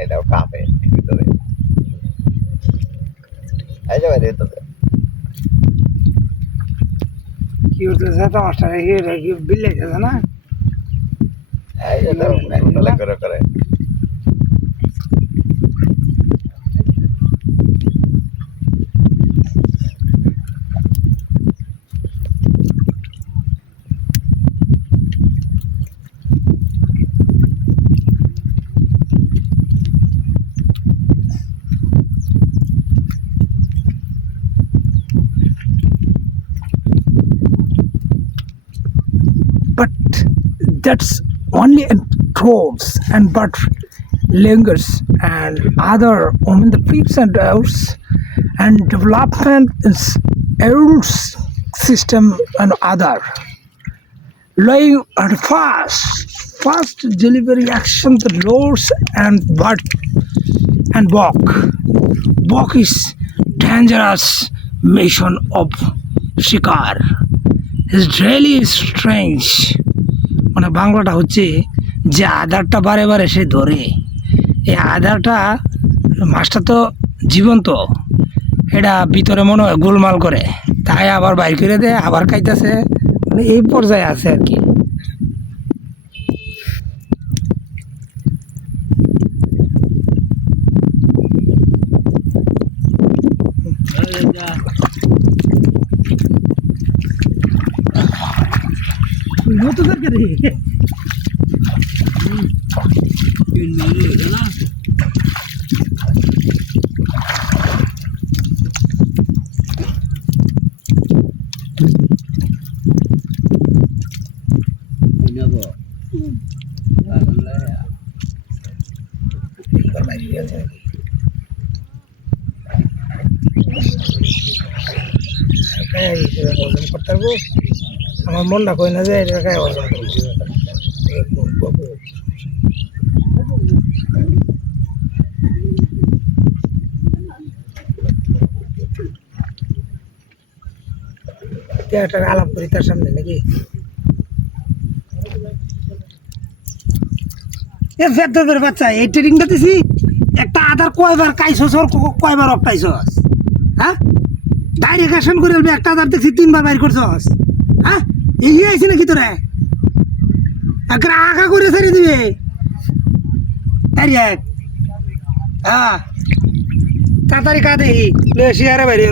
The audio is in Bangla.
এটাও কাঁপে ভিতরে। এই যে বাইরে তো কি করতেছে তো মাস্টার কি বিল্লাই গেছে না এই যে তো করে করে but that's only in trolls and but lingers and other on the peaks and downs and development is else system and other lying and fast delivery action the lords and but and walk is dangerous mission of শিকার is really strange মানে বাংলাটা হচ্ছে যে আধারটা বারে বারে সে ধরে এই আধারটা মাছটা তো জীবন্ত এটা ভিতরে মনে হয় গোলমাল করে তাই আবার বাইর করে দেয় আবার খাইতেছে মানে এই পর্যায়ে আছে আর কি নতুন তরকারি করতে পারবো আমার মনটা কই না যে এটা খাই অর্জন করবো একটা আলাপ করি তার সামনে নাকি বাচ্চা এই ট্রেনিংটা দিছি একটা আধার কয়বার কাইছস কয়বার অপটাইছস হ্যাঁ ডাইরেকশন করে একটা আধার দেখছি 3 বার বাইর করছস হ্যাঁ এই আইছে নাকি তোরা একটা আগা করে ছেড়ে দিবে হ্যাঁ তাড়াতাড়ি কাঁদে শিয়ারে বাইরে